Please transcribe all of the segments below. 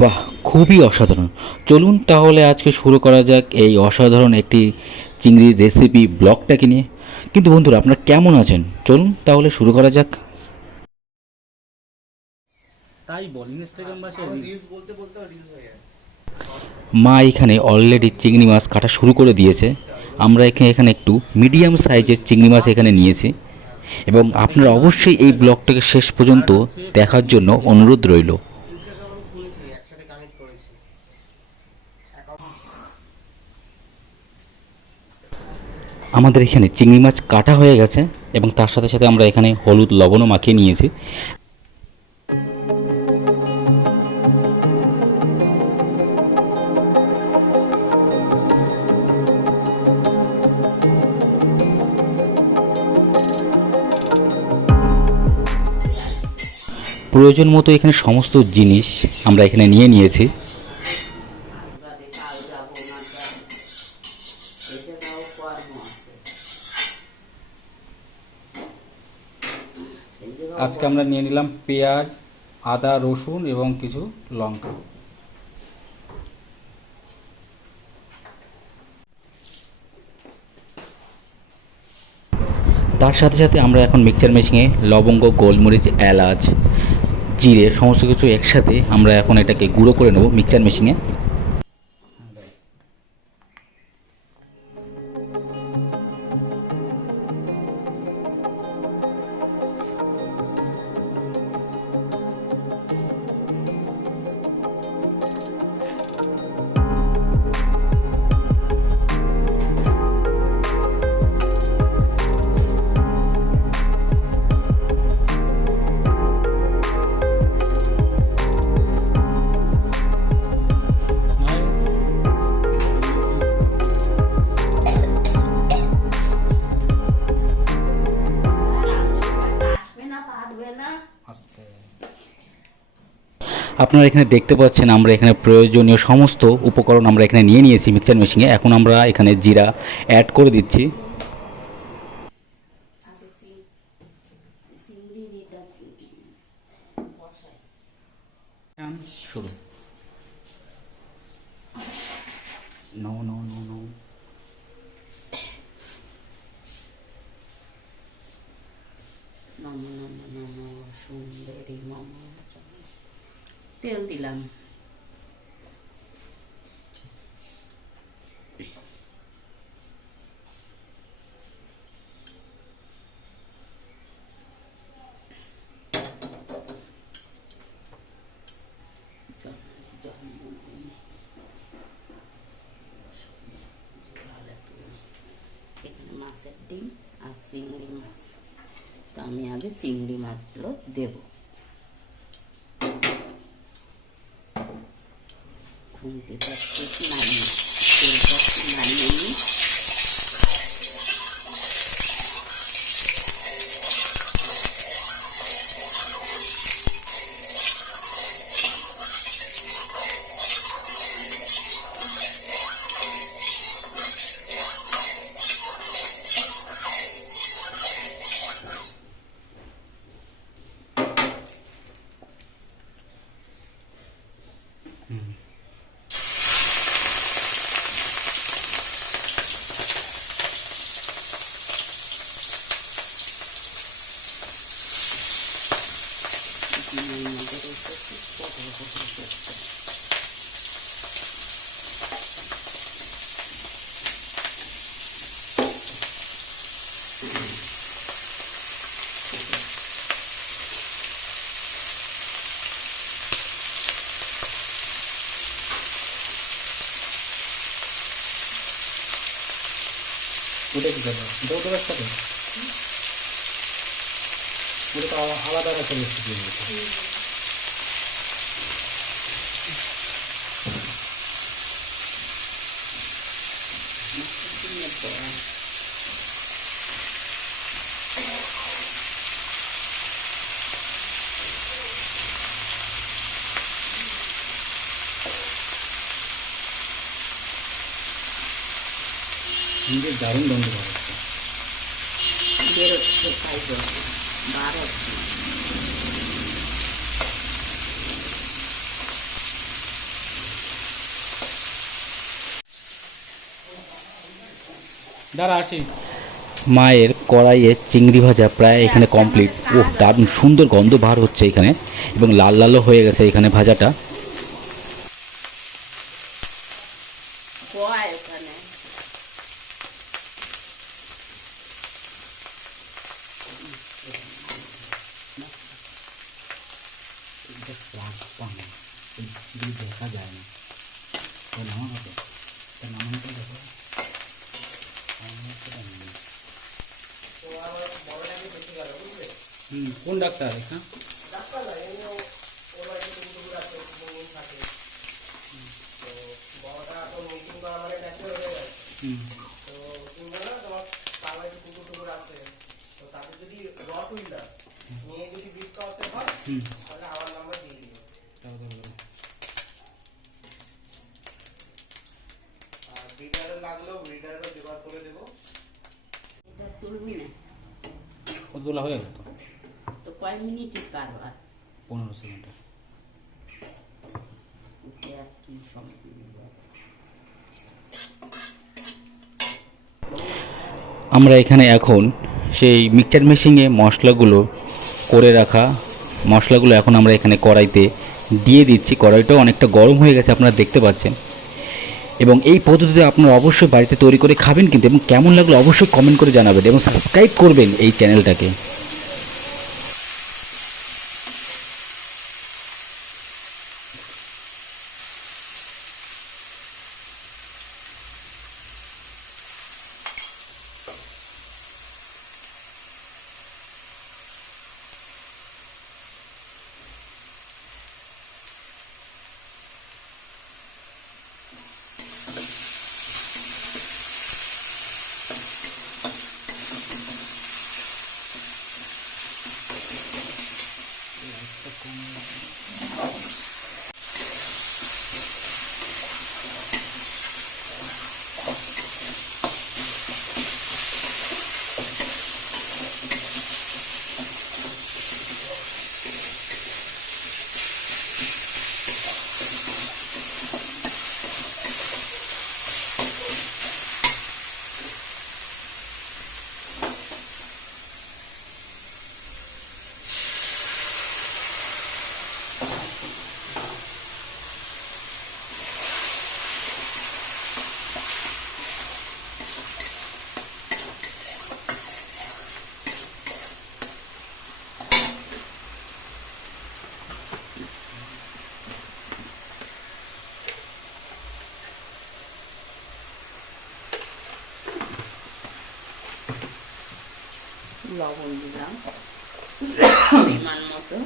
বাহ, খুবই অসাধারণ। চলুন তাহলে আজকে শুরু করা যাক এই অসাধারণ একটি চিংড়ির রেসিপি ব্লগটাকে নিয়ে। কিন্তু বন্ধুরা, আপনারা কেমন আছেন? চলুন তাহলে শুরু করা যাক। তাই বল, ইনস্টাগ্রাম বা রিলস বলতে বলতে রিলস হয়ে যায়। মা এখানে অলরেডি চিংড়ি মাছ কাটা শুরু করে দিয়েছে। আমরা এখানে একটু মিডিয়াম সাইজের চিংড়ি মাছ এখানে নিয়েছি, এবং আপনারা অবশ্যই এই ব্লগটাকে শেষ পর্যন্ত দেখার জন্য অনুরোধ রইল। আমাদের এখানে চিংড়ি মাছ কাটা হয়ে গেছে, এবং তার সাথে সাথে আমরা এখানে হলুদ লবণও মাখিয়ে নিয়েছি। প্রয়োজন মতো এখানে সমস্ত জিনিস আমরা এখানে নিয়ে নিয়েছি। আজকে আমরা নিয়ে নিলাম পেঁয়াজ, আদা, রসুন এবং কিছু লঙ্কা। তার সাথে সাথে আমরা এখন মিক্সচার মেশিনে লবঙ্গ, গোলমরিচ, এলাচ, জিরে সমস্ত কিছু একসাথে আমরা এখন এটাকে গুঁড়ো করে নেব মিক্সচার মেশিনে। আপনারা এখানে দেখতে পাচ্ছেন আমরা এখানে প্রয়োজনীয় সমস্ত উপকরণ আমরা এখানে নিয়ে নিয়েছি মিক্সচার মেশিনে। এখন আমরা এখানে জিরা অ্যাড করে দিচ্ছি। শুরু। No no no no. সুন্দরী মামা, তেল দিলাম। এখানে মাছের ডিম আর চিংড়ি মাছ, তো আমি আগে চিংড়ি মাছগুলো দেব। খুন্তিটা একটু নামিয়ে, তেলটা একটু নামিয়ে নিই। ওটা কি করবো? ওটাও তো একসাথে, ওটা তো আলাদা একটা রেসিপি হয়েছে। দারুণ গন্ধ পাচ্ছে। বেরোচ্ছে খাইব বার দাঁড়া আসি। মায়ের কড়াইয়ে চিংড়ি ভাজা প্রায় এখানে কমপ্লিট। ওহ, দারুণ সুন্দর গন্ধ বার হচ্ছে এখানে, এবং লাল লালও হয়ে গেছে এখানে ভাজাটা। দেখা যায় না কোন ডাক্তার এখানে? তোলা হয়ে গেল তো কয় মিনিট কারবার? 15 সেকেন্ড। আমরা এখানে এখন সেই মিক্সচার মেশিনে মশলাগুলো করে রাখা মশলাগুলো এখন আমরা এখানে কড়াইতে দিয়ে দিচ্ছি। কড়াইটাও অনেকটা গরম হয়ে গেছে, আপনারা দেখতে পাচ্ছেন। এবং এই পদ্ধতিতে আপনারা অবশ্যই বাড়িতে তৈরি করে খাবেন কিন্তু, এবং কেমন লাগলো অবশ্যই কমেন্ট করে জানাবেন এবং সাবস্ক্রাইব করবেন এই চ্যানেলটাকে। লবণ দিলাম পরিমাণ মতো,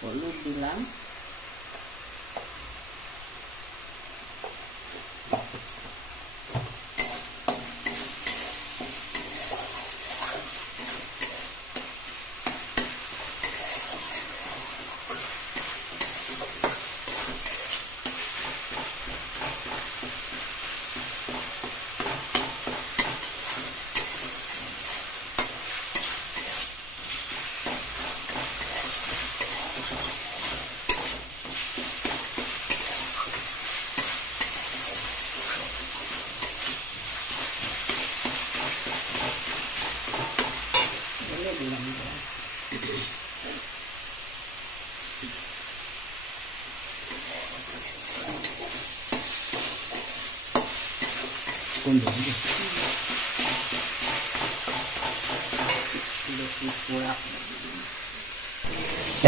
হলুদ দিলাম,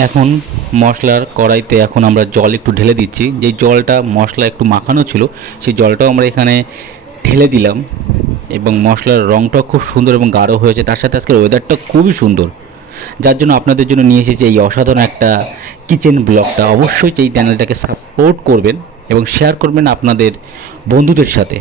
এখন মশলার কড়াইতে এখন আমরা জল একটু ঢেলে দিচ্ছি। যেই জলটা মশলা একটু মাখানো ছিল সেই জলটাও আমরা এখানে ঢেলে দিলাম, এবং মশলার রঙটাও খুব সুন্দর এবং গাঢ় হয়েছে। তার সাথে আজকের ওয়েদারটা খুবই সুন্দর, যার জন্য আপনাদের জন্য নিয়ে এসেছি এই অসাধারণ একটা কিচেন ব্লগটা। অবশ্যই এই চ্যানেলটাকে সাপোর্ট করবেন এবং শেয়ার করবেন আপনাদের বন্ধুদের সাথে।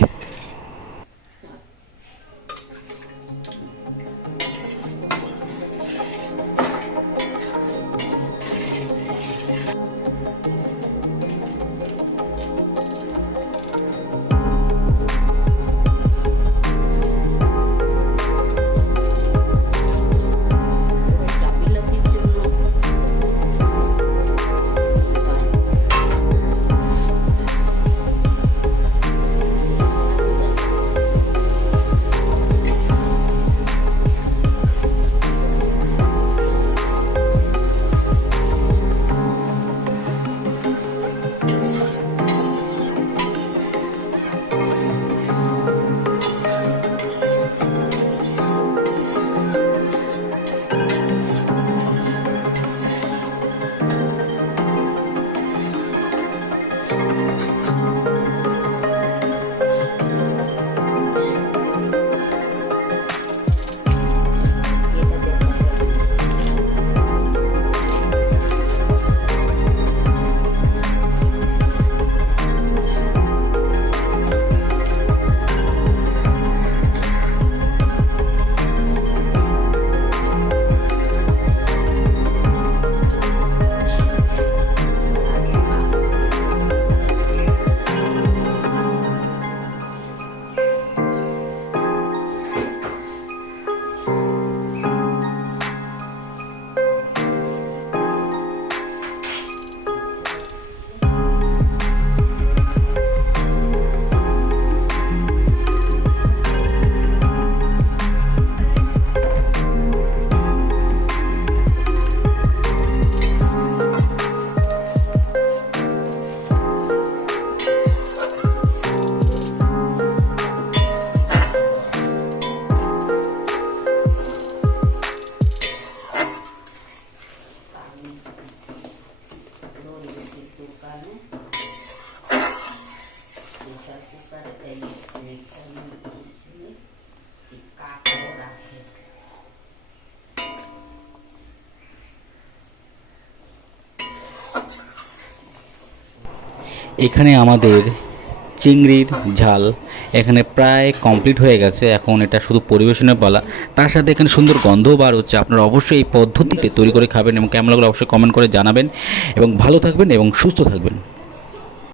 এখানে আমাদের চিংড়ির ঝাল এখানে প্রায় কমপ্লিট হয়ে গেছে। এখন এটা শুধু পরিবেশনের পালা। তার সাথে এখানে সুন্দর গন্ধও বার হচ্ছে। আপনারা অবশ্যই এই পদ্ধতিতে তৈরি করে খাবেন এবং কেমন লাগলো অবশ্যই কমেন্ট করে জানাবেন এবং ভালো থাকবেন এবং সুস্থ থাকবেন।